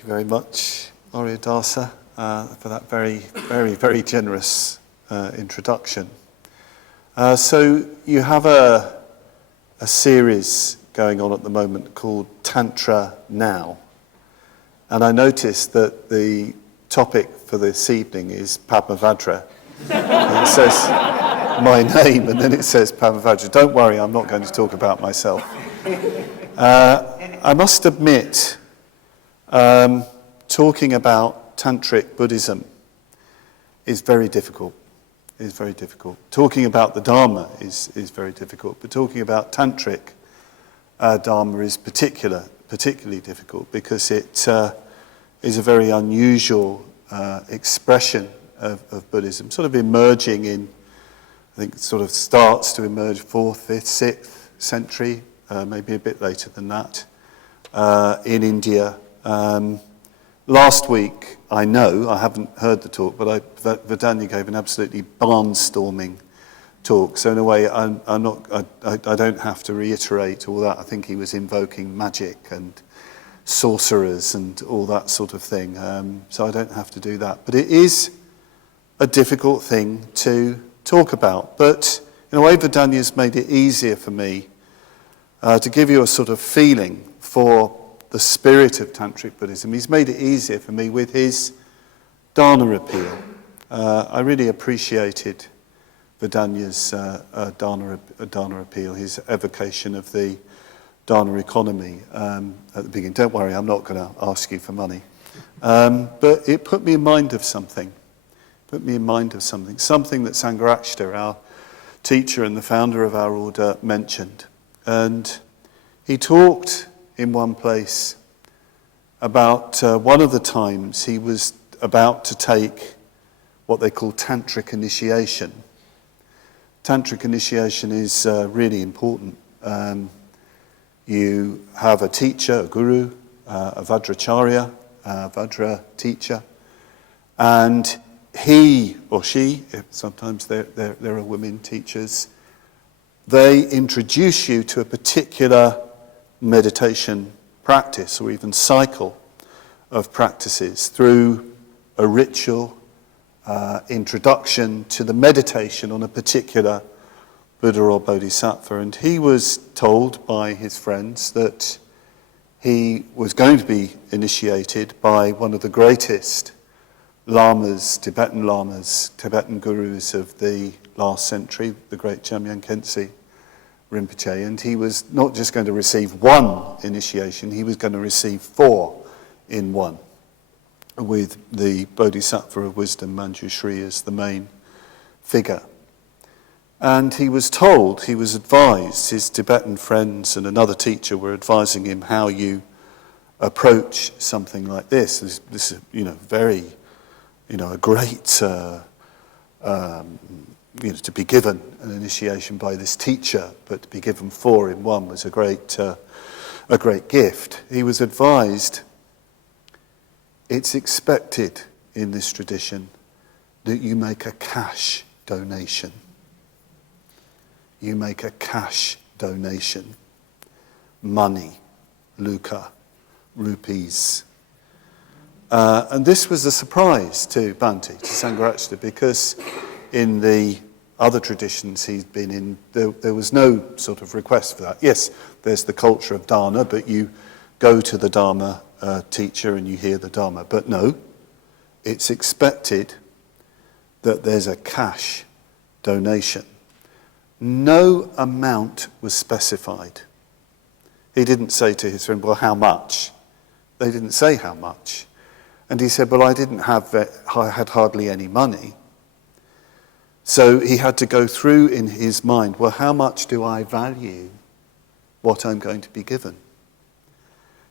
you very much, Aryadasa, for that very, very, very generous introduction. So you have a series going on at the moment called Tantra Now. And I noticed that the topic for this evening is Padmavajra. It says my name and then it says Padmavajra. Don't worry, I'm not going to talk about myself. I must admit, talking about Tantric Buddhism is very difficult. Is very difficult. Talking about the Dharma is very difficult, but talking about Tantric Dharma is particularly difficult because it is a very unusual expression of Buddhism, sort of emerging in, I think it sort of starts to emerge 4th, 5th, 6th century, maybe a bit later than that, in India. Last week, I haven't heard the talk, but Vedanya gave an absolutely barnstorming talk. So in a way, I don't have to reiterate all that. I think he was invoking magic and sorcerers and all that sort of thing. So I don't have to do that. But it is a difficult thing to talk about. But in a way, Vedanya's made it easier for me to give you a sort of feeling for the spirit of Tantric Buddhism. He's made it easier for me with his Dharma appeal. I really appreciated Vedanya's Dharma appeal, his evocation of the Dharma economy at the beginning. Don't worry, I'm not going to ask you for money. But it put me in mind of something. Something that Sangharakshita, our teacher and the founder of our order, mentioned. And he talked in one place about one of the times he was about to take what they call Tantric initiation. Tantric initiation is really important. You have a teacher, a guru, a Vajracharya, a Vajra teacher, and he or she, sometimes there are women teachers, they introduce you to a particular meditation practice or even cycle of practices through a ritual introduction to the meditation on a particular Buddha or Bodhisattva. And he was told by his friends that he was going to be initiated by one of the greatest lamas, Tibetan gurus of the last century, the great Jamyang Khyentse Rinpoche, and he was not just going to receive one initiation, he was going to receive 4 in one, with the Bodhisattva of Wisdom, Manjushri, as the main figure. And he was told, he was advised, his Tibetan friends and another teacher were advising him how you approach something like this. This is, very, a great, to be given an initiation by this teacher, but to be given 4 in one was a great gift. He was advised, it's expected in this tradition that you make a cash donation. You make a cash donation. Money, lucre, rupees. And this was a surprise to Bhante, to Sangharakshita, because in the other traditions he's been in, there was no sort of request for that. Yes, there's the culture of dharma, but you go to the Dharma teacher and you hear the Dharma. But no, it's expected that there's a cash donation. No amount was specified. He didn't say to his friend, well, how much? They didn't say how much. And he said, well, I had hardly any money. So he had to go through in his mind, well, how much do I value what I'm going to be given?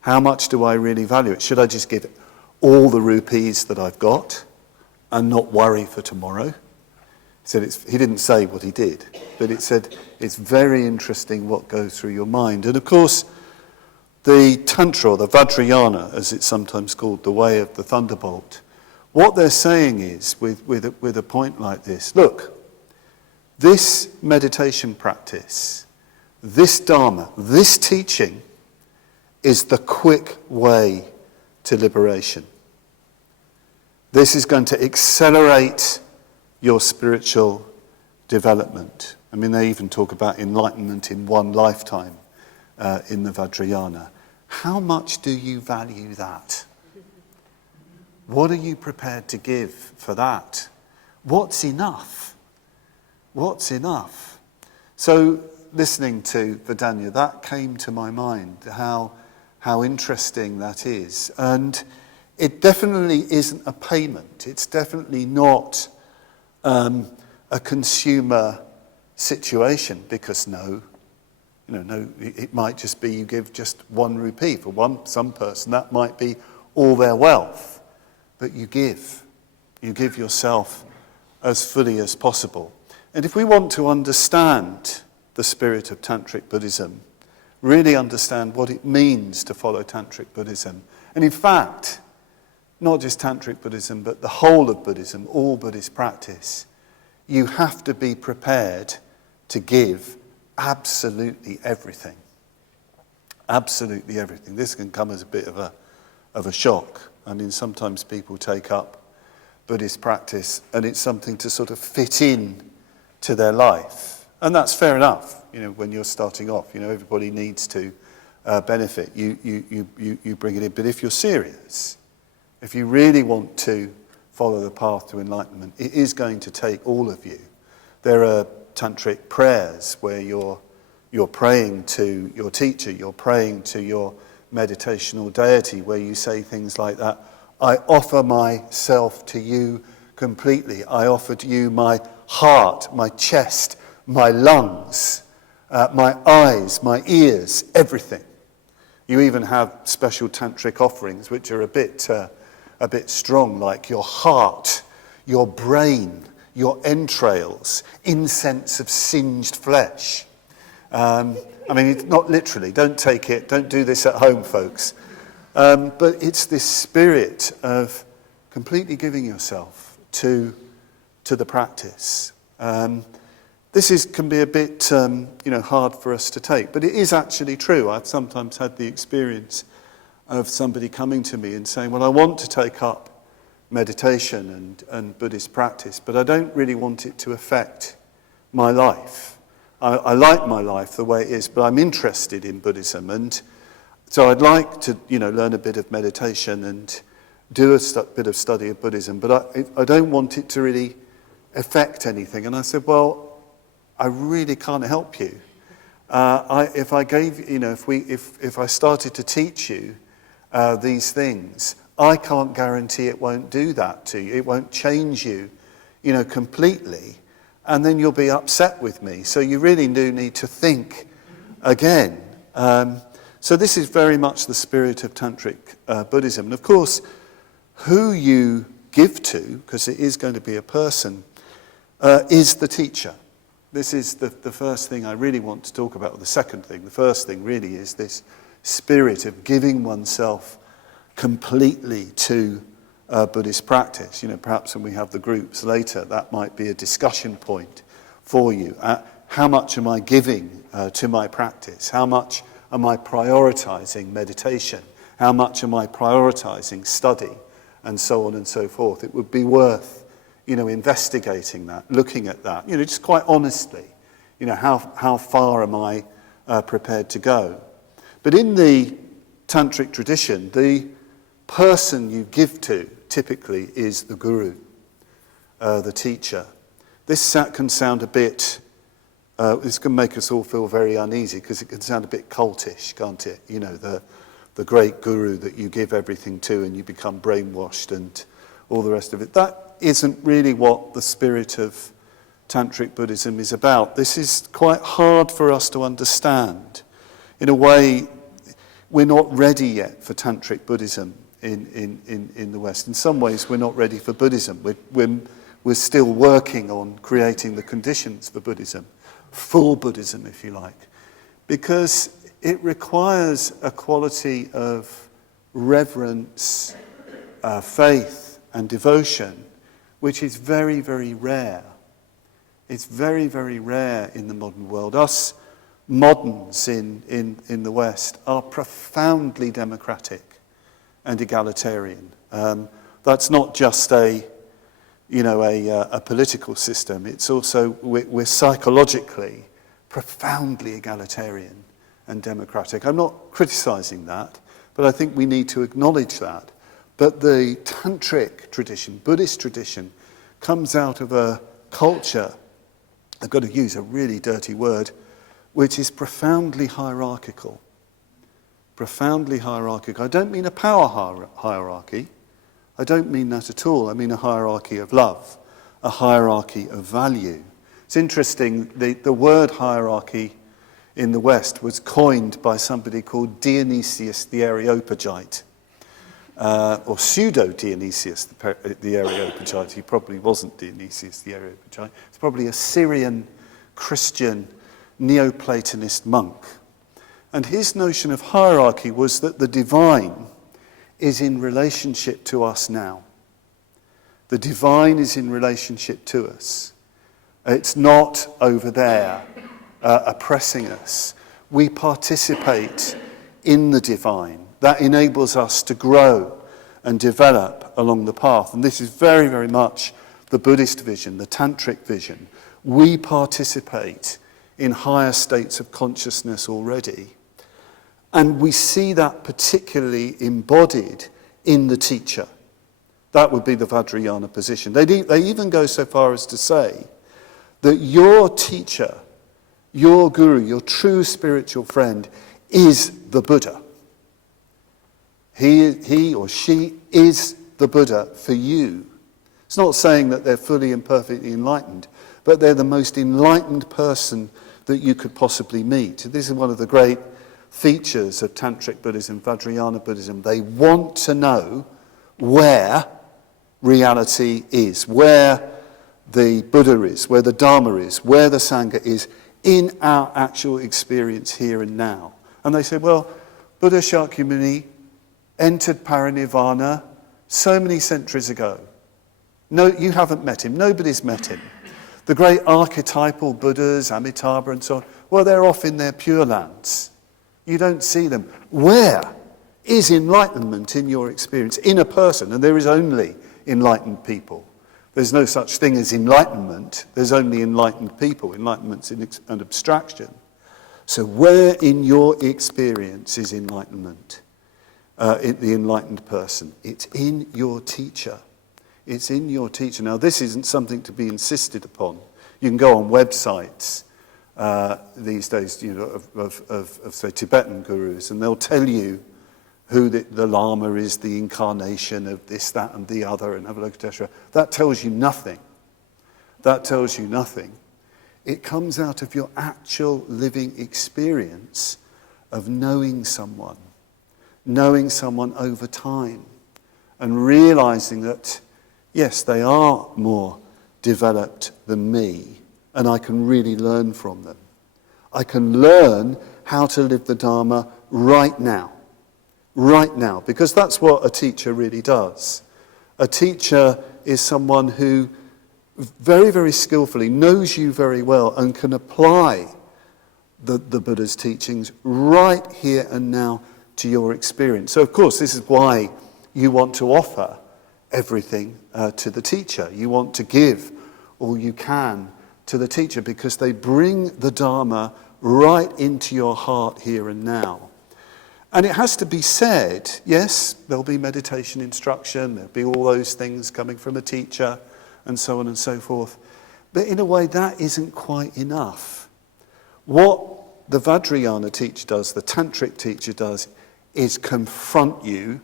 How much do I really value it? Should I just give all the rupees that I've got and not worry for tomorrow? He didn't say what he did, but it said it's very interesting what goes through your mind. And of course, the Tantra, or the Vajrayana, as it's sometimes called, the way of the thunderbolt, what they're saying is, with a point like this, look, this meditation practice, this Dharma, this teaching is the quick way to liberation. This is going to accelerate your spiritual development. I mean, they even talk about enlightenment in one lifetime in the Vajrayana. How much do you value that? What are you prepared to give for that? What's enough? What's enough? So, listening to Vedanya, that came to my mind, how interesting that is. And it definitely isn't a payment. It's definitely not a consumer situation, because no, it might just be you give just 1 rupee. For some person, that might be all their wealth. But you give yourself as fully as possible. And if we want to understand the spirit of Tantric Buddhism, really understand what it means to follow Tantric Buddhism, and in fact, not just Tantric Buddhism, but the whole of Buddhism, all Buddhist practice, you have to be prepared to give absolutely everything. Absolutely everything. This can come as a bit of a shock. I mean, sometimes people take up Buddhist practice and it's something to sort of fit in to their life. And that's fair enough, when you're starting off. Everybody needs to benefit. You bring it in. But if you're serious, if you really want to follow the path to enlightenment, it is going to take all of you. There are tantric prayers where you're praying to your teacher, you're praying to your meditational deity, where you say things like that. I offer myself to you completely. I offer to you my heart, my chest, my lungs, my eyes, my ears, everything. You even have special tantric offerings which are a bit strong, like your heart, your brain, your entrails, incense of singed flesh. I mean, it's not literally. Don't take it. Don't do this at home, folks. But it's this spirit of completely giving yourself to the practice. This can be a bit, hard for us to take, but it is actually true. I've sometimes had the experience of somebody coming to me and saying, well, I want to take up meditation and Buddhist practice, but I don't really want it to affect my life. I like my life the way it is, but I'm interested in Buddhism, and so I'd like to, learn a bit of meditation and do a bit of study of Buddhism, but I don't want it to really affect anything. And I said, well, I really can't help you. If I started to teach you these things, I can't guarantee it won't do that to you. It won't change you, completely. And then you'll be upset with me. So you really do need to think again. So this is very much the spirit of Tantric Buddhism. And of course, who you give to, because it is going to be a person, is the teacher. This is the first thing I really want to talk about, or the second thing. The first thing really is this spirit of giving oneself completely to Buddhist practice. Perhaps when we have the groups later, that might be a discussion point for you. How much am I giving to my practice? How much am I prioritizing meditation? How much am I prioritizing study? And so on and so forth. It would be worth, investigating that, looking at that, just quite honestly, how far am I prepared to go? But in the Tantric tradition, the person you give to typically is the guru, the teacher. This can sound a bit, this can make us all feel very uneasy, because it can sound a bit cultish, can't it? The great guru that you give everything to and you become brainwashed and all the rest of it. That isn't really what the spirit of Tantric Buddhism is about. This is quite hard for us to understand. In a way, we're not ready yet for Tantric Buddhism in the West. In some ways, we're not ready for Buddhism. We're still working on creating the conditions for Buddhism, full Buddhism, if you like, because it requires a quality of reverence, faith, and devotion, which is very, very rare. It's very, very rare in the modern world. Us moderns in the West are profoundly democratic. and egalitarian. That's not just a political system. It's also, we're psychologically profoundly egalitarian and democratic. I'm not criticizing that, but I think we need to acknowledge that. But the Tantric tradition, Buddhist tradition, comes out of a culture, I've got to use a really dirty word, which is profoundly hierarchical. Profoundly hierarchical. I don't mean a power hierarchy. I don't mean that at all. I mean a hierarchy of love, a hierarchy of value. It's interesting, the word hierarchy in the West was coined by somebody called Dionysius the Areopagite, or pseudo-Dionysius the Areopagite. He probably wasn't Dionysius the Areopagite. It's probably a Syrian Christian Neoplatonist monk. And his notion of hierarchy was that the divine is in relationship to us now. The divine is in relationship to us. It's not over there oppressing us. We participate in the divine. That enables us to grow and develop along the path. And this is very, very much the Buddhist vision, the Tantric vision. We participate in higher states of consciousness already. And we see that particularly embodied in the teacher. That would be the Vajrayana position. They even go so far as to say that your teacher, your guru, your true spiritual friend is the Buddha. He or she is the Buddha for you. It's not saying that they're fully and perfectly enlightened, but they're the most enlightened person that you could possibly meet. This is one of the great features of Tantric Buddhism, Vajrayana Buddhism. They want to know where reality is, where the Buddha is, where the Dharma is, where the Sangha is in our actual experience here and now. And they say, well, Buddha Shakyamuni entered parinirvana so many centuries ago. No, you haven't met him. Nobody's met him. The great archetypal Buddhas, Amitabha and so on, well, they're off in their Pure Lands. You don't see them. Where is enlightenment in your experience, in a person? And there is only enlightened people. There's no such thing as enlightenment. There's only enlightened people. Enlightenment's an abstraction. So where in your experience is enlightenment? The enlightened person. It's in your teacher. It's in your teacher. Now, this isn't something to be insisted upon. You can go on websites these days, of say, Tibetan gurus, and they'll tell you who the Lama is, the incarnation of this, that, and the other, and Avalokiteshvara. That tells you nothing. That tells you nothing. It comes out of your actual living experience of knowing someone over time, and realizing that, yes, they are more developed than me, and I can really learn from them. I can learn how to live the Dharma right now, because that's what a teacher really does. A teacher is someone who very, very skillfully knows you very well and can apply the Buddha's teachings right here and now to your experience. So, of course, this is why you want to offer everything to the teacher. You want to give all you can to the teacher, because they bring the Dharma right into your heart here and now. And it has to be said, yes, there'll be meditation instruction, there'll be all those things coming from a teacher, and so on and so forth. But in a way, that isn't quite enough. What the Vajrayana teacher does, the Tantric teacher does, is confront you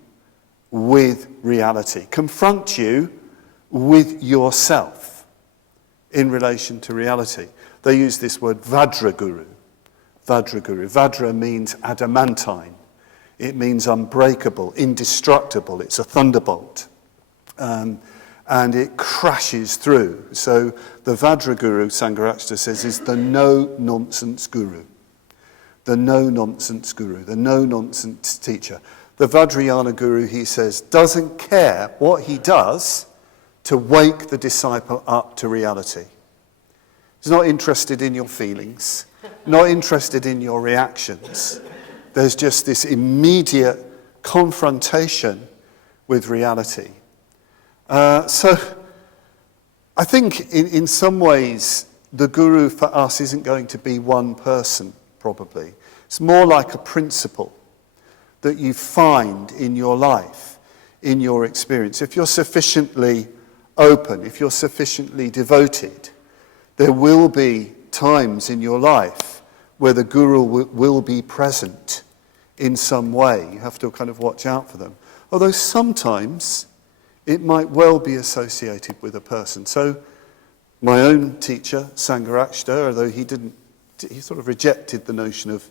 with reality. Confront you with yourself in relation to reality. They use this word Vajraguru. Vajraguru. Vajra means adamantine. It means unbreakable, indestructible. It's a thunderbolt. And it crashes through. So the Vajraguru, Sangharakshita says, is the no-nonsense guru. The no-nonsense guru, the no-nonsense teacher. The Vajrayana guru, he says, doesn't care what he does to wake the disciple up to reality. He's not interested in your feelings, not interested in your reactions. There's just this immediate confrontation with reality. So I think in some ways the guru for us isn't going to be one person, probably. It's more like a principle that you find in your life, in your experience. If you're sufficiently open, if you're sufficiently devoted, there will be times in your life where the guru will be present in some way. You have to kind of watch out for them. Although sometimes it might well be associated with a person. So my own teacher, Sangharakshita, although he sort of rejected the notion of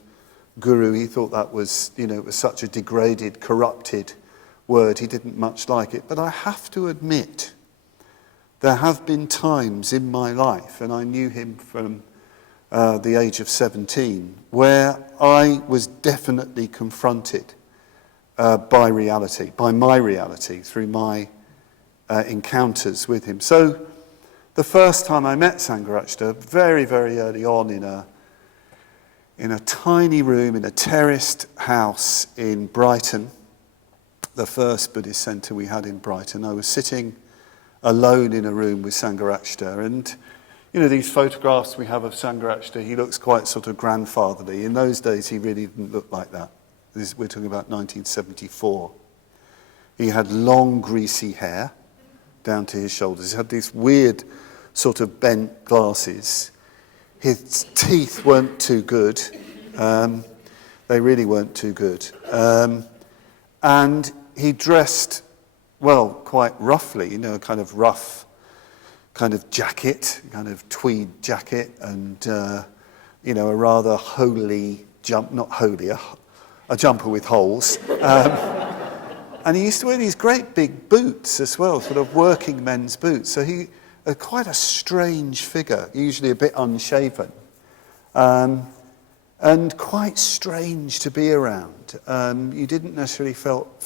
guru. He thought that was, it was such a degraded, corrupted word. He didn't much like it. But I have to admit, there have been times in my life, and I knew him from the age of 17, where I was definitely confronted by reality, by my reality, through my encounters with him. So the first time I met Sangharakshita, very, very early on in a tiny room in a terraced house in Brighton, the first Buddhist centre we had in Brighton, I was sitting alone in a room with Sangharakshita, and these photographs we have of Sangharakshita, he looks quite sort of grandfatherly. In those days he really didn't look like that. We're talking about 1974. He had long greasy hair down to his shoulders. He had these weird sort of bent glasses. His teeth weren't too good. They really weren't too good. And he dressed, well, quite roughly, a kind of rough kind of jacket, kind of tweed jacket, and, a rather holey a jumper with holes. And he used to wear these great big boots as well, sort of working men's boots. So he quite a strange figure, usually a bit unshaven, and quite strange to be around. You didn't necessarily felt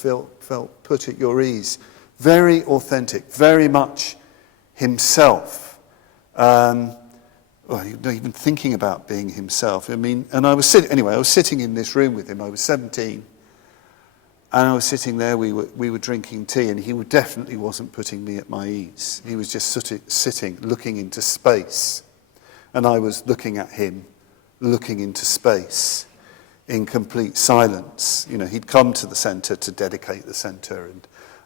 put at your ease. Very authentic, very much himself. Even thinking about being himself. And I was sitting in this room with him. I was 17. And I was sitting there, we were drinking tea, and he definitely wasn't putting me at my ease. He was just sitting, looking into space. And I was looking at him, looking into space in complete silence. He'd come to the centre to dedicate the centre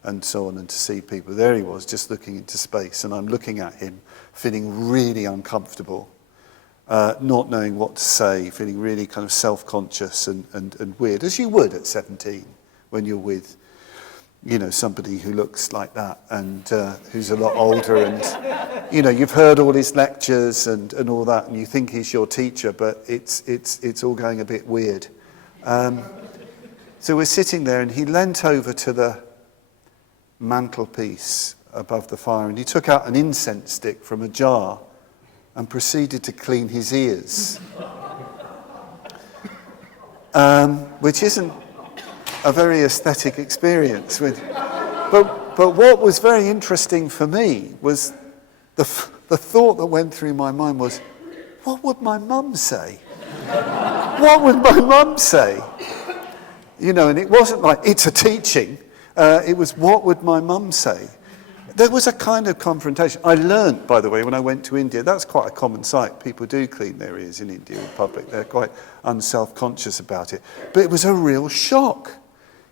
and so on, and to see people. There he was, just looking into space. And I'm looking at him, feeling really uncomfortable, not knowing what to say, feeling really kind of self-conscious and weird, as you would at 17. When you're with, somebody who looks like that and who's a lot older, and you've heard all his lectures and all that, and you think he's your teacher, but it's all going a bit weird. So we're sitting there, and he leant over to the mantelpiece above the fire, and he took out an incense stick from a jar and proceeded to clean his ears, which isn't a very aesthetic experience. But what was very interesting for me was the thought that went through my mind was, what would my mum say? What would my mum say? And it wasn't like, it's a teaching. It was, what would my mum say? There was a kind of confrontation. I learnt, by the way, when I went to India, that's quite a common sight. People do clean their ears in India in public. They're quite unself-conscious about it. But it was a real shock.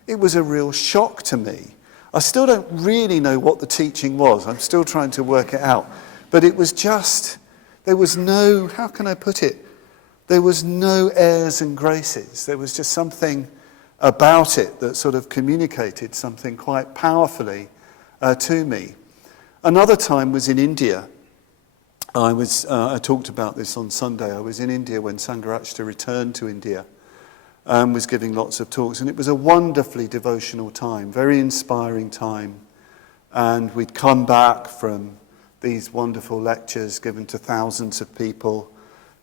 It was a real shock to me. I still don't really know what the teaching was. I'm still trying to work it out. But it was just, there was no, how can I put it? There was no airs and graces. There was just something about it that sort of communicated something quite powerfully to me. Another time was in India. I talked about this on Sunday. I was in India when Sangharakshita returned to India. Was giving lots of talks, and it was a wonderfully devotional time, very inspiring time. And we'd come back from these wonderful lectures given to thousands of people,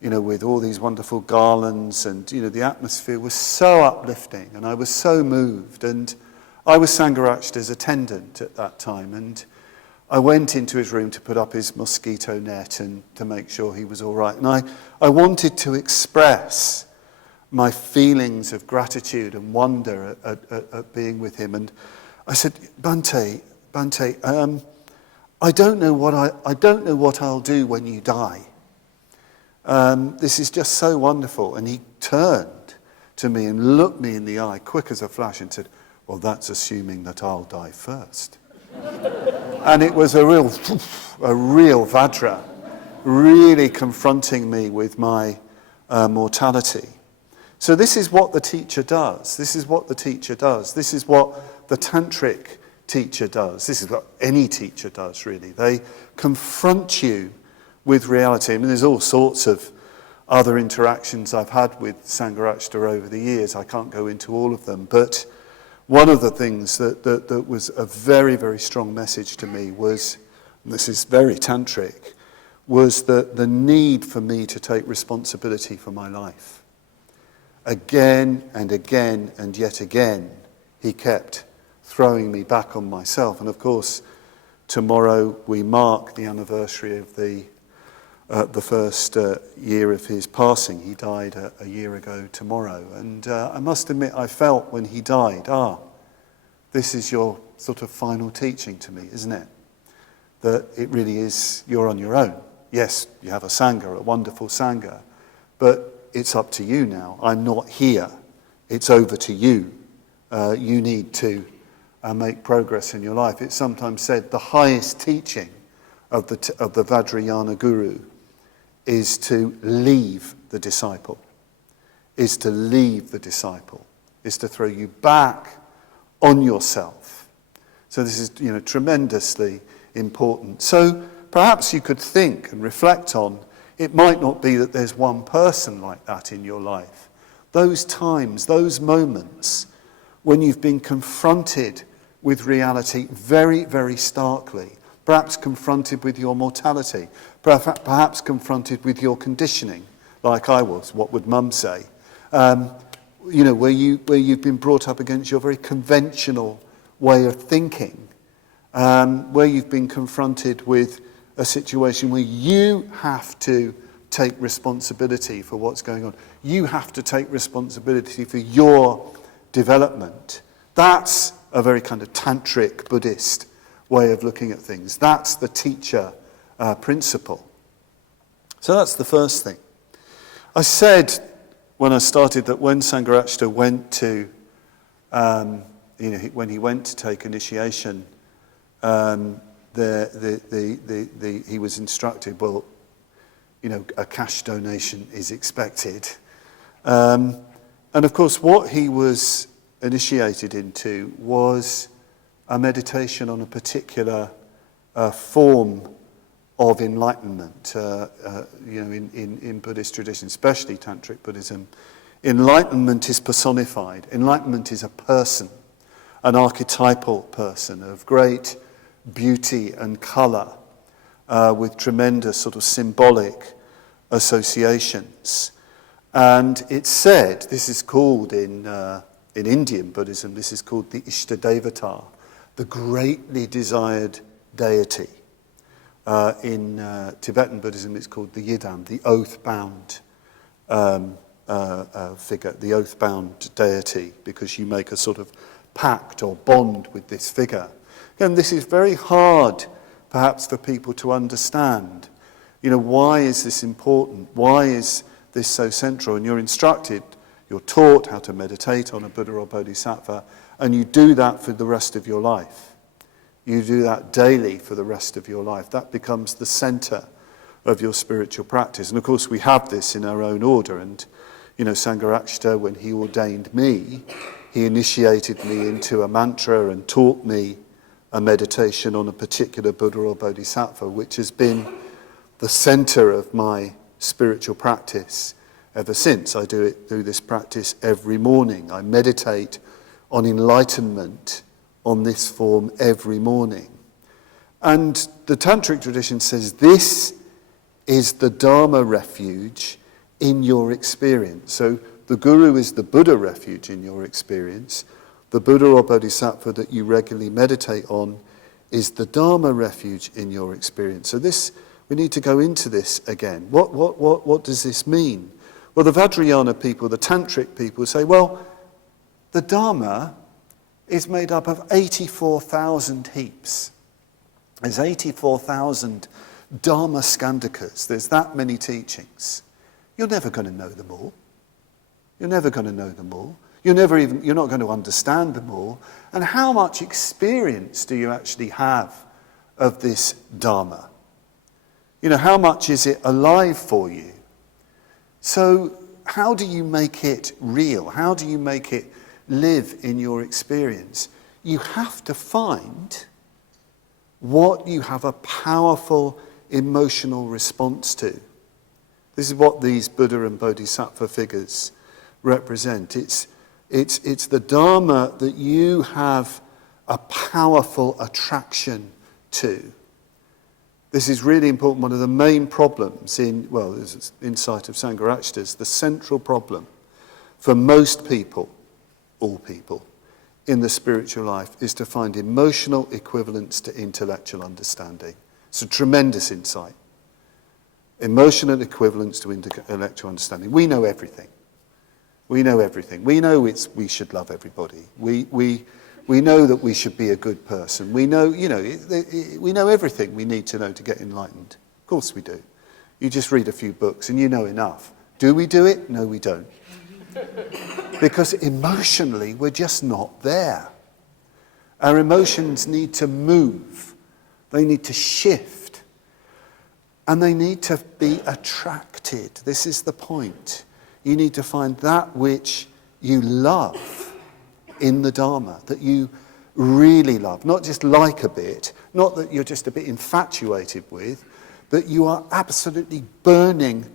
with all these wonderful garlands, and the atmosphere was so uplifting, and I was so moved. And I was Sangharakshita's attendant at that time, and I went into his room to put up his mosquito net and to make sure he was all right. And I wanted to express my feelings of gratitude and wonder at being with him. And I said, Bhante, I don't know what I'll do when you die. This is just so wonderful. And he turned to me and looked me in the eye, quick as a flash, and said, well, that's assuming that I'll die first. And it was a real Vajra, really confronting me with my mortality. So this is what the teacher does. This is what the teacher does. This is what the Tantric teacher does. This is what any teacher does, really. They confront you with reality. I mean, there's all sorts of other interactions I've had with Sangharashta over the years. I can't go into all of them, but one of the things that was a very, very strong message to me was, and this is very tantric, was the need for me to take responsibility for my life. Again and again and yet again, he kept throwing me back on myself. And of course, tomorrow we mark the anniversary of the first year of his passing. He died a year ago tomorrow. And I must admit, I felt when he died, this is your sort of final teaching to me, isn't it? That it really is, you're on your own. Yes, you have a Sangha, a wonderful Sangha, but it's up to you now. I'm not here. It's over to you. You need to make progress in your life. It's sometimes said the highest teaching of the Vajrayana guru is to leave the disciple, is to throw you back on yourself. So this is, tremendously important. So perhaps you could think and reflect on, it might not be that there's one person like that in your life. Those times, those moments when you've been confronted with reality very, very starkly, perhaps confronted with your mortality, perhaps confronted with your conditioning, like I was, what would Mum say? Where you've been brought up against your very conventional way of thinking, where you've been confronted with a situation where you have to take responsibility for what's going on. You have to take responsibility for your development. That's a very kind of Tantric Buddhist way of looking at things. That's the teacher principle. So that's the first thing. I said when I started that when Sangharashta went to, when he went to take initiation, he was instructed, a cash donation is expected. And of course, what he was initiated into was a meditation on a particular form of enlightenment. In Buddhist tradition, especially Tantric Buddhism, enlightenment is personified. Enlightenment is a person, an archetypal person of great beauty and colour, with tremendous sort of symbolic associations. And it's said, this is called in Indian Buddhism, this is called the Ishtadevata, the greatly desired deity. In Tibetan Buddhism, it's called the yidam, the oath-bound figure, the oath-bound deity, because you make a sort of pact or bond with this figure. Again, this is very hard, perhaps, for people to understand. Why is this important? Why is this so central? And you're instructed, you're taught how to meditate on a Buddha or Bodhisattva, and you do that for the rest of your life. You do that daily for the rest of your life. That becomes the center of your spiritual practice. And of course, we have this in our own order. And, Sangharashta, when he ordained me, he initiated me into a mantra and taught me a meditation on a particular Buddha or Bodhisattva, which has been the center of my spiritual practice ever since. I do this practice every morning. I meditate on enlightenment on this form every morning. And the Tantric tradition says this is the Dharma refuge in your experience. So the Guru is the Buddha refuge in your experience. The Buddha or Bodhisattva that you regularly meditate on is the Dharma refuge in your experience. So we need to go into this again. What does this mean? Well, the Vajrayana people, the Tantric people say, well, the Dharma is made up of 84,000 heaps. There's 84,000 Dharma Skandakas. There's that many teachings. You're never going to know them all. You're never going to know them all. You're not going to understand them all. And how much experience do you actually have of this Dharma? You know, how much is it alive for you? So how do you make it real? How do you make it live in your experience? You have to find what you have a powerful emotional response to. This is what these Buddha and Bodhisattva figures represent. It's the Dharma that you have a powerful attraction to. This is really important. One of the main problems this is insight of Sangharakshita's, the central problem for most people, all people, in the spiritual life is to find emotional equivalence to intellectual understanding. It's a tremendous insight. Emotional equivalence to intellectual understanding. We know everything. We know everything. We know we should love everybody. We know that we should be a good person. We know, we know everything we need to know to get enlightened. Of course we do. You just read a few books and you know enough. Do we do it? No, we don't. Because emotionally, we're just not there. Our emotions need to move. They need to shift. And they need to be attracted. This is the point. You need to find that which you love in the Dharma, that you really love. Not just like a bit, not that you're just a bit infatuated with, but you are absolutely burning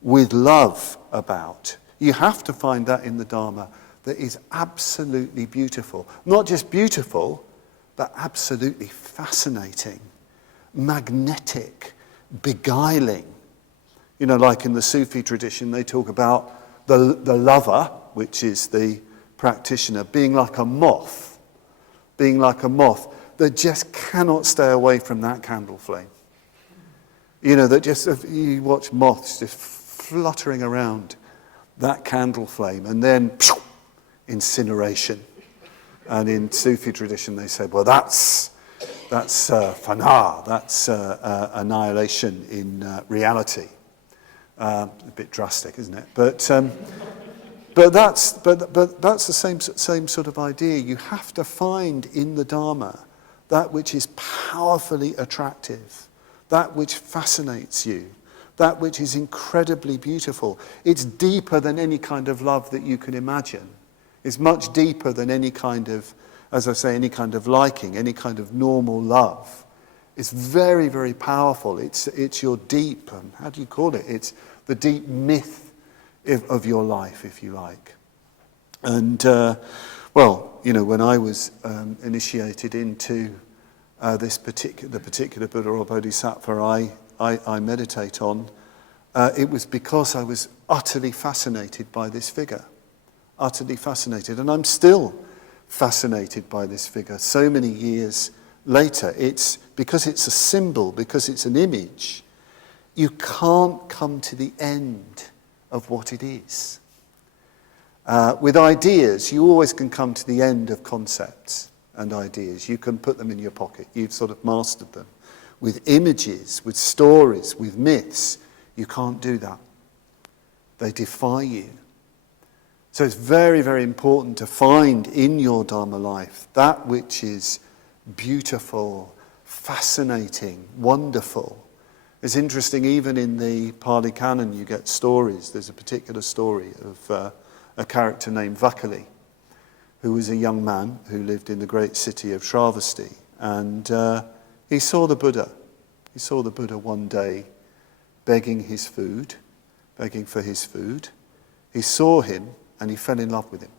with love about. You have to find that in the Dharma that is absolutely beautiful. Not just beautiful, but absolutely fascinating, magnetic, beguiling. You know, like in the Sufi tradition, they talk about the lover, which is the practitioner, being like a moth that just cannot stay away from that candle flame. You know, that just, you watch moths just fluttering around that candle flame, and then incineration. And in Sufi tradition, they say, well, that's fana, that's annihilation in reality. A bit drastic, isn't it? But that's the same sort of idea. You have to find in the Dharma that which is powerfully attractive, that which fascinates you, that which is incredibly beautiful. It's deeper than any kind of love that you can imagine. It's much deeper than any kind of, as I say, any kind of liking, any kind of normal love. It's very, very powerful. It's your deep, how do you call it? It's the deep myth of your life, if you like. And, when I was initiated into the particular Buddha or Bodhisattva I meditate on, it was because I was utterly fascinated by this figure. Utterly fascinated. And I'm still fascinated by this figure so many years later. It's because it's a symbol, because it's an image, you can't come to the end of what it is. With ideas, you always can come to the end of concepts and ideas. You can put them in your pocket. You've sort of mastered them. With images, with stories, with myths, you can't do that. They defy you. So it's very, very important to find in your Dharma life that which is beautiful, fascinating, wonderful. It's interesting, even in the Pali Canon, you get stories. There's a particular story of a character named Vakali, who was a young man who lived in the great city of Shravasti. And he saw the Buddha. He saw the Buddha one day begging for his food. He saw him and he fell in love with him.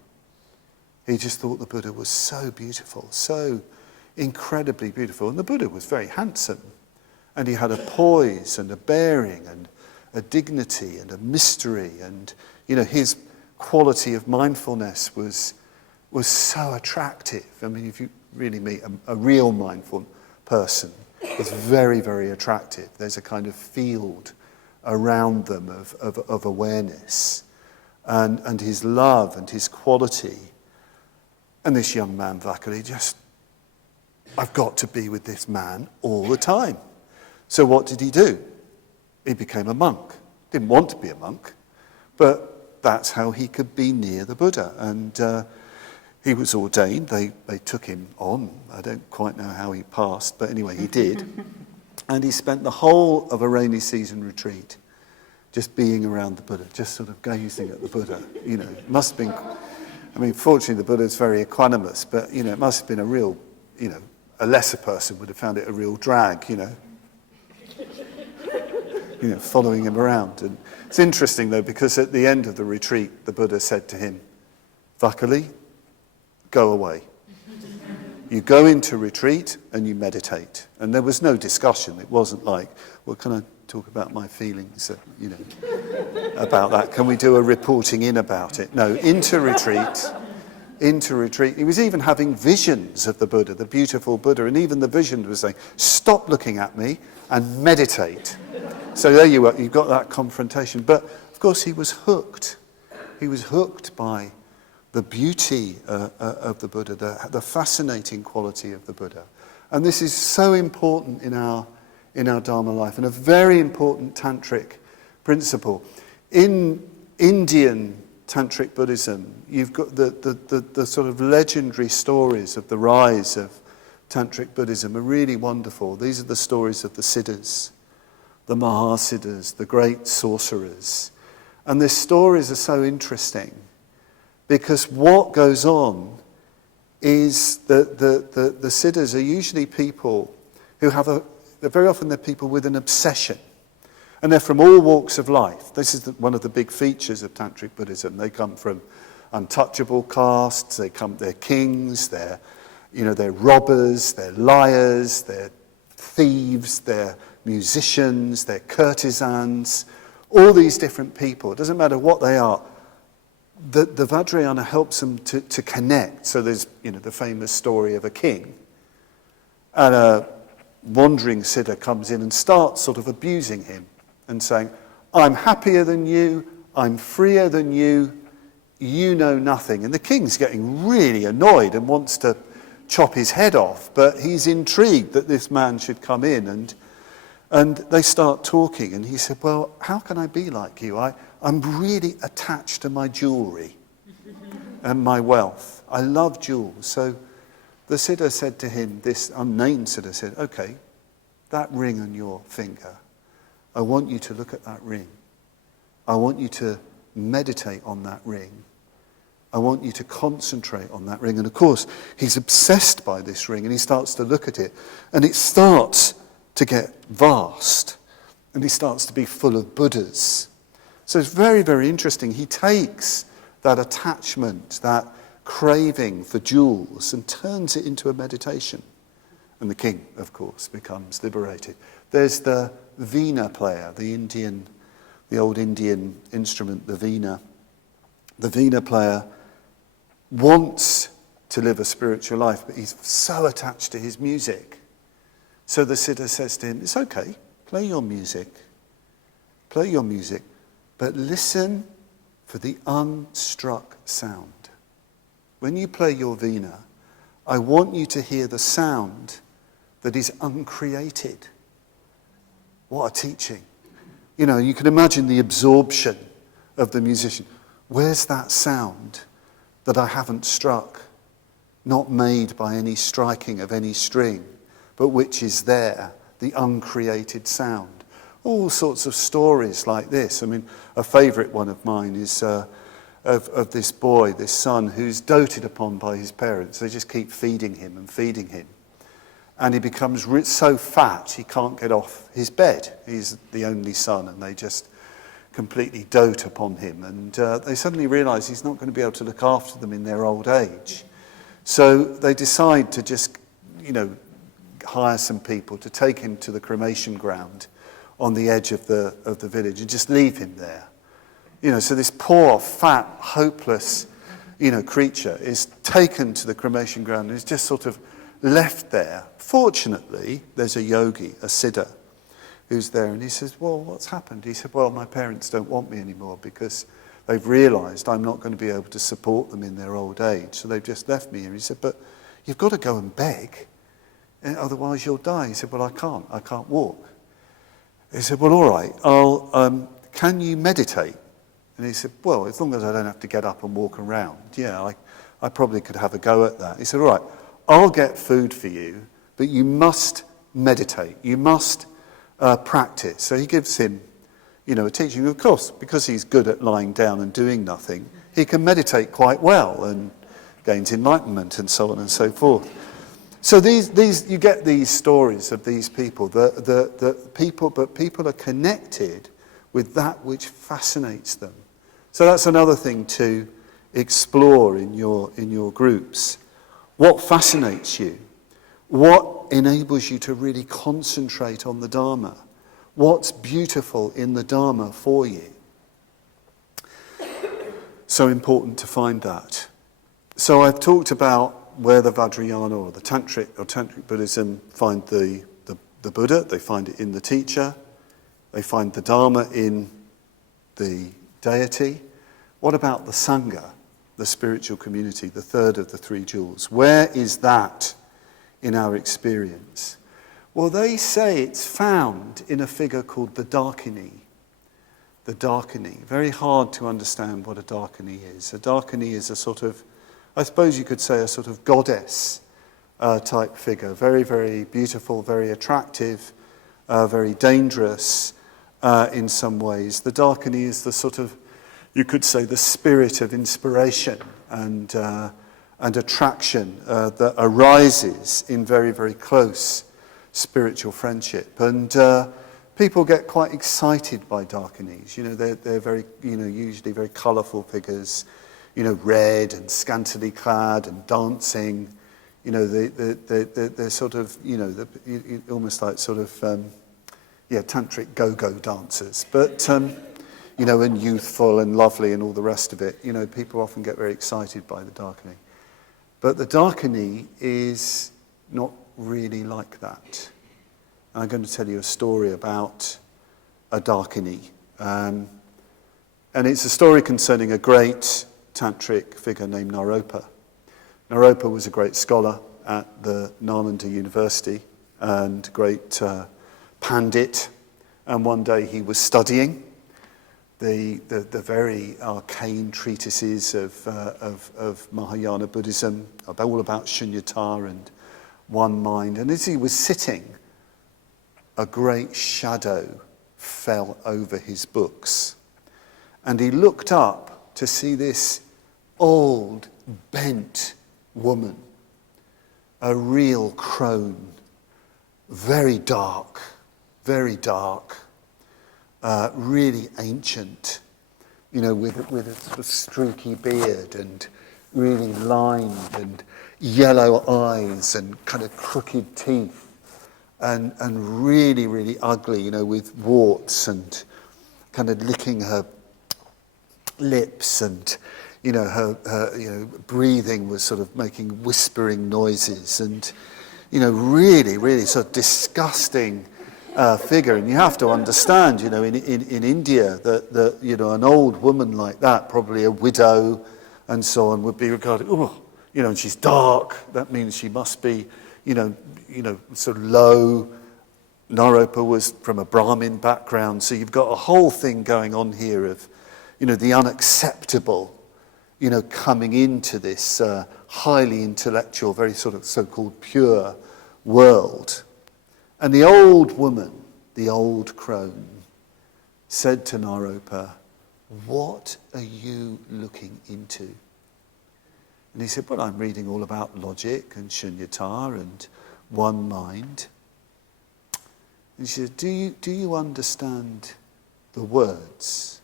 He just thought the Buddha was so beautiful, so incredibly beautiful. And the Buddha was very handsome. And he had a poise and a bearing and a dignity and a mystery. And, his quality of mindfulness was so attractive. I mean, if you really meet a real mindful person, it's very, very attractive. There's a kind of field around them of awareness. and his love and his quality. And this young man, Vakali, I've got to be with this man all the time. So what did he do? He became a monk. Didn't want to be a monk, but that's how he could be near the Buddha. And he was ordained. They took him on. I don't quite know how he passed, but anyway, he did. And he spent the whole of a rainy season retreat just being around the Buddha, just sort of gazing at the Buddha. It must have been, fortunately the Buddha's very equanimous, but, it must have been a real, a lesser person would have found it a real drag, following him around. And it's interesting, though, because at the end of the retreat, the Buddha said to him, Vakali, go away. You go into retreat and you meditate. And there was no discussion. It wasn't like, well, can I talk about my feelings, about that? Can we do a reporting in about it? No, into retreat. He was even having visions of the Buddha, the beautiful Buddha, and even the vision was saying, stop looking at me and meditate. So there you are, you've got that confrontation. But, of course, he was hooked. He was hooked by the beauty of the Buddha, the fascinating quality of the Buddha. And this is so important in our Dharma life, and a very important tantric principle. In Indian Tantric Buddhism, you've got the sort of legendary stories of the rise of Tantric Buddhism are really wonderful. These are the stories of the Siddhas, the Mahasiddhas, the great sorcerers. And their stories are so interesting because what goes on is that the Siddhas are usually people who very often they're people with an obsession. And they're from all walks of life. This is one of the big features of Tantric Buddhism. They come from untouchable castes, they're kings, they're robbers, they're liars, they're thieves, they're musicians, they're courtesans, all these different people. It doesn't matter what they are. The Vajrayana helps them to connect. So there's the famous story of a king. And a wandering siddha comes in and starts sort of abusing him and saying, I'm happier than you, I'm freer than you, you know nothing. And the king's getting really annoyed and wants to chop his head off, but he's intrigued that this man should come in, and they start talking, and he said, well, how can I be like you? I'm really attached to my jewellery and my wealth. I love jewels. So the siddha said to him, this unnamed siddha said, okay, that ring on your finger, I want you to look at that ring. I want you to meditate on that ring. I want you to concentrate on that ring. And of course, he's obsessed by this ring, and he starts to look at it, and it starts to get vast, and he starts to be full of Buddhas. So it's very, very interesting. He takes that attachment, that craving for jewels, and turns it into a meditation. And the king, of course, becomes liberated. There's the veena player, the old Indian instrument, the veena. The veena player wants to live a spiritual life, but he's so attached to his music. So the siddha says to him, it's okay, play your music, but listen for the unstruck sound. When you play your veena, I want you to hear the sound that is uncreated. What a teaching. You can imagine the absorption of the musician. Where's that sound that I haven't struck? Not made by any striking of any string, but which is there, the uncreated sound. All sorts of stories like this. A favourite one of mine is of this boy, this son, who's doted upon by his parents. They just keep feeding him. And he becomes so fat he can't get off his bed. He's the only son, and they just completely dote upon him. And they suddenly realise he's not going to be able to look after them in their old age. So they decide to just, hire some people to take him to the cremation ground on the edge of the village and just leave him there. So this poor, fat, hopeless, creature is taken to the cremation ground and is just sort of left there. Fortunately, there's a yogi, a siddha, who's there, and he says, well, what's happened? He said, well, my parents don't want me anymore because they've realised I'm not going to be able to support them in their old age, so they've just left me here. He said, but you've got to go and beg, otherwise you'll die. He said, well, I can't walk. He said, well, all right, can you meditate? And he said, well, as long as I don't have to get up and walk around, yeah, I probably could have a go at that. He said, all right, I'll get food for you, but you must meditate. You must practice. So he gives him, a teaching. Of course, because he's good at lying down and doing nothing, he can meditate quite well and gains enlightenment and so on and so forth. So these you get these stories of these people, but people are connected with that which fascinates them. So that's another thing to explore in your groups. What fascinates you? What enables you to really concentrate on the Dharma? What's beautiful in the Dharma for you? So important to find that. So I've talked about where the Vajrayana or the Tantric Buddhism find the Buddha. They find it in the teacher. They find the Dharma in the deity. What about the Sangha, the spiritual community, the third of the three jewels? Where is that in our experience? Well, they say it's found in a figure called the dakini. The dakini. Very hard to understand what a dakini is. A dakini is a sort of, I suppose you could say, a sort of goddess type figure. Very, very beautiful, very attractive, very dangerous in some ways. The dakini is the sort of, you could say, the spirit of inspiration and attraction that arises in very, very close spiritual friendship. And people get quite excited by dakinis. They're very, usually very colourful figures, red and scantily clad and dancing. They're sort of, almost like sort of, tantric go-go dancers. But, and youthful and lovely and all the rest of it. People often get very excited by the dakini. But the dakini is not really like that. And I'm going to tell you a story about a dakini. And it's a story concerning a great tantric figure named Naropa. Naropa was a great scholar at the Nalanda University and great pandit. And one day he was studying the very arcane treatises of Mahayana Buddhism, all about shunyata and one mind. And as he was sitting, a great shadow fell over his books. And he looked up to see this old, bent woman, a real crone, very dark, really ancient, with a sort of streaky beard and really lined and yellow eyes and kind of crooked teeth and really, really ugly, with warts and kind of licking her lips and, her breathing was sort of making whispering noises and, really, really sort of disgusting figure. And you have to understand, in India that an old woman like that, probably a widow and so on, would be regarded, and she's dark. That means she must be, sort of low. Naropa was from a Brahmin background, so you've got a whole thing going on here of, the unacceptable, coming into this highly intellectual, very sort of so-called pure world. And the old woman, the old crone, said to Naropa, "What are you looking into?" And he said, "Well, I'm reading all about logic and shunyata and one mind." And she said, do you understand the words?"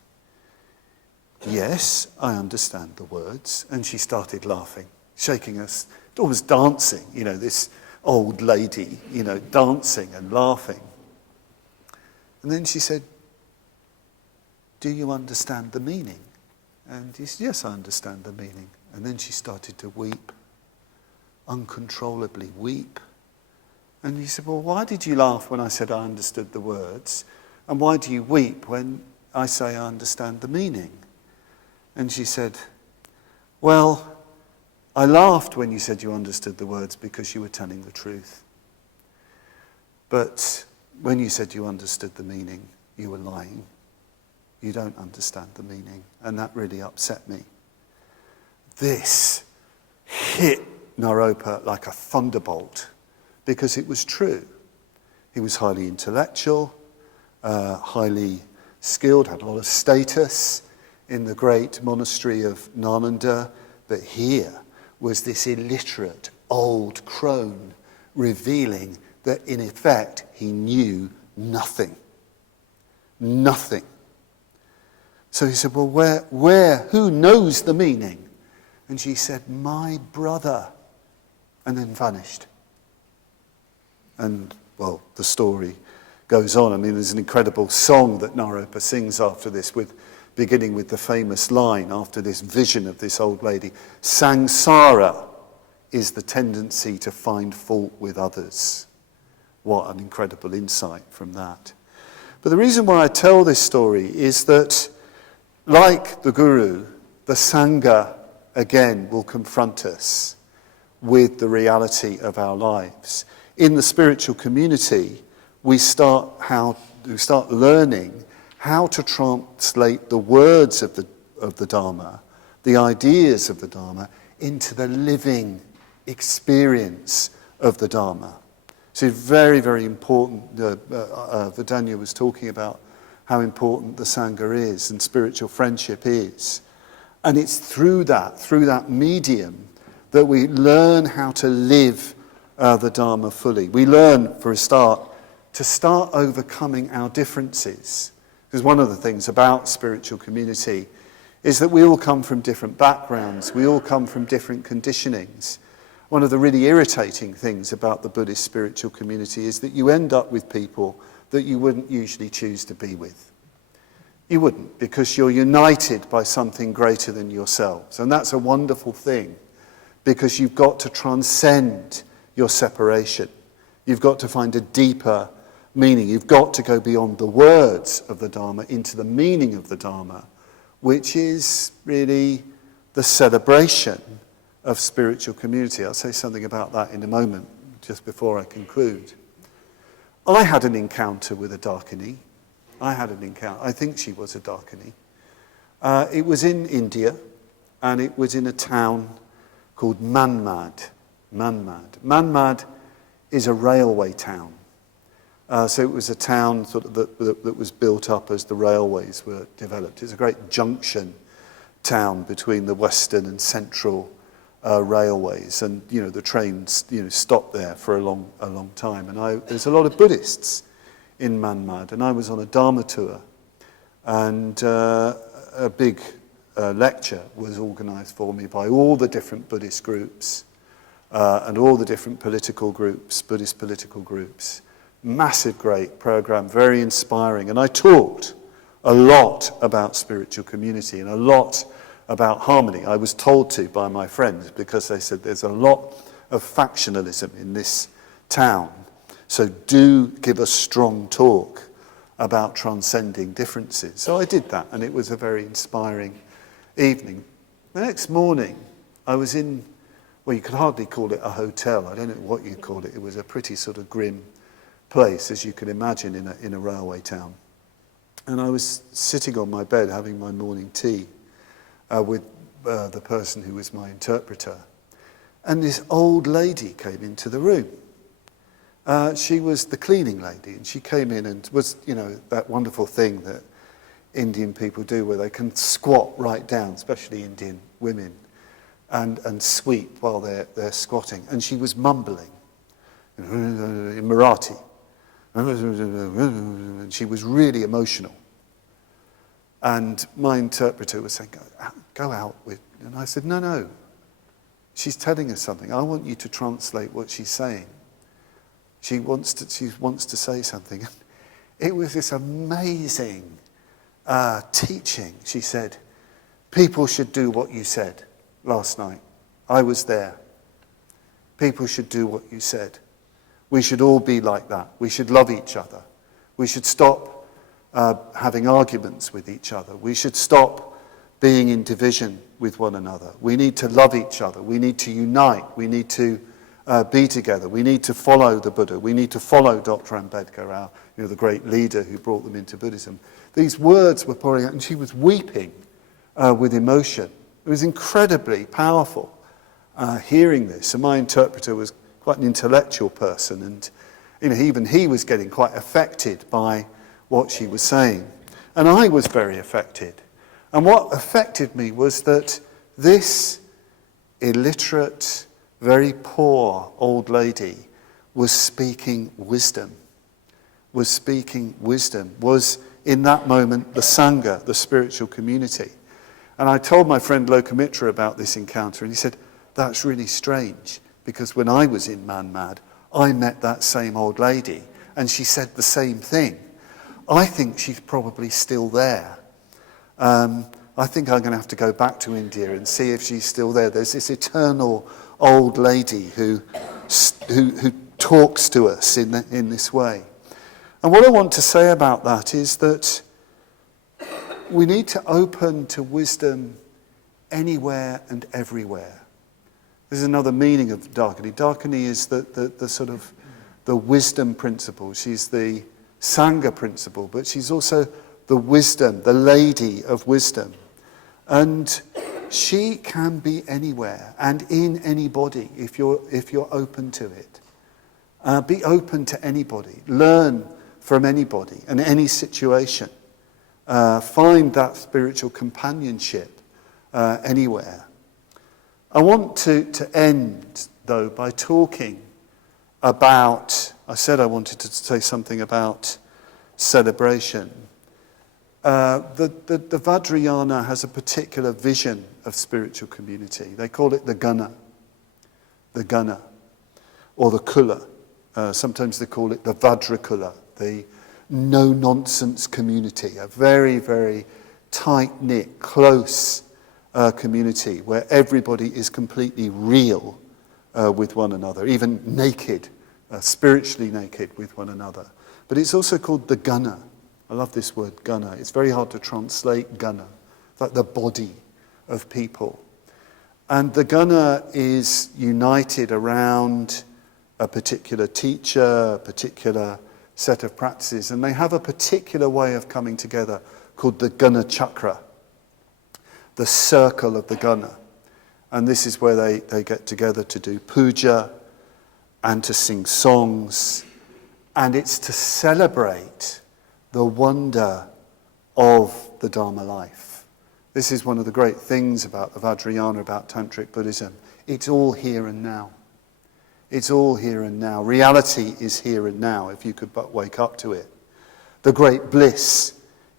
"Yes, I understand the words." And she started laughing, shaking us, almost dancing, this old lady, dancing and laughing. And then she said, "Do you understand the meaning?" And he said, "Yes, I understand the meaning." And then she started to weep, uncontrollably weep. And he said, "Well, why did you laugh when I said I understood the words? And why do you weep when I say I understand the meaning?" And she said, well, I laughed when you said you understood the words because you were telling the truth. But when you said you understood the meaning, you were lying. You don't understand the meaning. And that really upset me. This hit Naropa like a thunderbolt because it was true. He was highly intellectual, highly skilled, had a lot of status in the great monastery of Nalanda, but here was this illiterate old crone revealing that in effect he knew nothing. Nothing. So he said, well, who knows the meaning? And she said, my brother, and then vanished. And, well, the story goes on. I mean, there's an incredible song that Naropa sings after this, beginning with the famous line after this vision of this old lady. Samsara is the tendency to find fault with others. What an incredible insight from that. But the reason why I tell this story is that, like the Guru, the Sangha, again, will confront us with the reality of our lives. In the spiritual community, we start learning how to translate the words of the Dharma, the ideas of the Dharma, into the living experience of the Dharma. So it's very, very important. Vidanya was talking about how important the Sangha is and spiritual friendship is. And it's through that medium, that we learn how to live the Dharma fully. We learn, for a start, to start overcoming our differences. Because one of the things about spiritual community is that we all come from different backgrounds. We all come from different conditionings. One of the really irritating things about the Buddhist spiritual community is that you end up with people that you wouldn't usually choose to be with. You wouldn't, because you're united by something greater than yourselves. And that's a wonderful thing, because you've got to transcend your separation. You've got to find a deeper meaning. You've got to go beyond the words of the Dharma into the meaning of the Dharma, which is really the celebration of spiritual community. I'll say something about that in a moment, just before I conclude. I had an encounter with a dakini. I think she was a dakini. It was in India, and it was in a town called Manmad. Manmad is a railway town. So it was a town that was built up as the railways were developed. It's a great junction town between the western and central railways, and the trains stopped there for a long time. And there's a lot of Buddhists in Manmad, and I was on a Dharma tour, and a big lecture was organised for me by all the different Buddhist groups and all the different political groups, Buddhist political groups. Massive, great program, very inspiring. And I talked a lot about spiritual community and a lot about harmony. I was told to by my friends, because they said there's a lot of factionalism in this town. So do give a strong talk about transcending differences. So I did that, and it was a very inspiring evening. The next morning, I was in, well, you could hardly call it a hotel. I don't know what you'd call it. It was a pretty sort of grim place, as you can imagine, in a railway town. And I was sitting on my bed having my morning tea with the person who was my interpreter. And this old lady came into the room. She was the cleaning lady, and she came in and was, that wonderful thing that Indian people do where they can squat right down, especially Indian women, and sweep while they're squatting. And she was mumbling in Marathi. And she was really emotional. And my interpreter was saying, go out with, and I said, no, she's telling us something. I want you to translate what she's saying. She wants to say something. It was this amazing teaching. She said, people should do what you said last night. I was there. People should do what you said. We should all be like that. We should love each other. We should stop having arguments with each other. We should stop being in division with one another. We need to love each other. We need to unite. We need to be together. We need to follow the Buddha. We need to follow Dr. Ambedkar, the great leader who brought them into Buddhism. These words were pouring out, and she was weeping with emotion. It was incredibly powerful hearing this. And my interpreter was quite an intellectual person, and even he was getting quite affected by what she was saying. And I was very affected. And what affected me was that this illiterate, very poor old lady was speaking wisdom, was in that moment the Sangha, the spiritual community. And I told my friend Lokamitra about this encounter, and he said, that's really strange, because when I was in Man-Mad, I met that same old lady, and she said the same thing. I think she's probably still there. I think I'm going to have to go back to India and see if she's still there. There's this eternal old lady who talks to us in this way. And what I want to say about that is that we need to open to wisdom anywhere and everywhere. This is another meaning of dakini. Dakini is the sort of the wisdom principle. She's the Sangha principle, but she's also the wisdom, the lady of wisdom. And she can be anywhere and in anybody if you're open to it. Be open to anybody. Learn from anybody and any situation. Find that spiritual companionship anywhere. I want to end, though, by talking about, I said I wanted to say something about celebration. The Vajrayana has a particular vision of spiritual community. They call it the Gana, or the Kula. Sometimes they call it the Vajrakula, the no-nonsense community, a very, very tight-knit, close community where everybody is completely real with one another, even naked, spiritually naked with one another. But it's also called the Gana. I love this word, Gana. It's very hard to translate Gana, like the body of people. And the Gana is united around a particular teacher, a particular set of practices, and they have a particular way of coming together called the Gana Chakra, the circle of the Gana. And this is where they get together to do puja and to sing songs, and it's to celebrate the wonder of the Dharma life. This is one of the great things about the Vajrayana, about Tantric Buddhism. It's all here and now. It's all here and now. Reality is here and now, if you could but wake up to it. The great bliss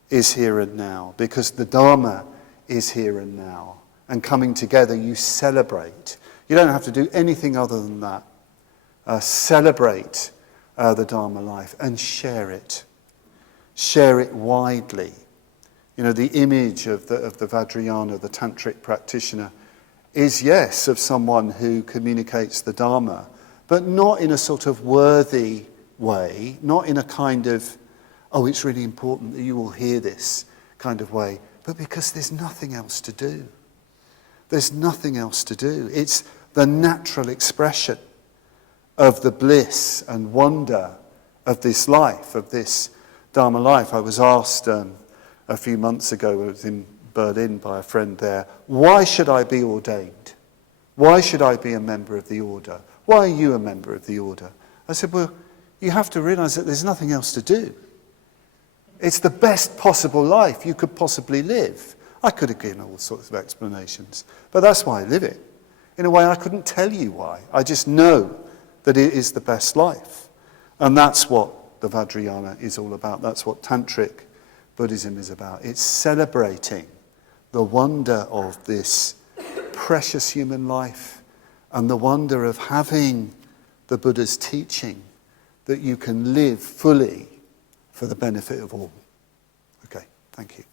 is here and now, because the Dharma is here and now. And coming together, you celebrate. You don't have to do anything other than that. Celebrate the Dharma life and share it. Share it widely. The image of the Vajrayana, the Tantric practitioner, is, yes, of someone who communicates the Dharma, but not in a sort of worthy way, not in a kind of, oh, it's really important that you all hear this kind of way, but because there's nothing else to do. There's nothing else to do. It's the natural expression of the bliss and wonder of this life, of this Dharma life. I was asked a few months ago, I was in Berlin by a friend there, why should I be ordained? Why should I be a member of the order? Why are you a member of the order? I said, well, you have to realize that there's nothing else to do. It's the best possible life you could possibly live. I could have given all sorts of explanations, but that's why I live it. In a way, I couldn't tell you why. I just know that it is the best life. And that's what the Vajrayana is all about. That's what Tantric Buddhism is about. It's celebrating the wonder of this precious human life and the wonder of having the Buddha's teaching that you can live fully for the benefit of all. Okay, thank you.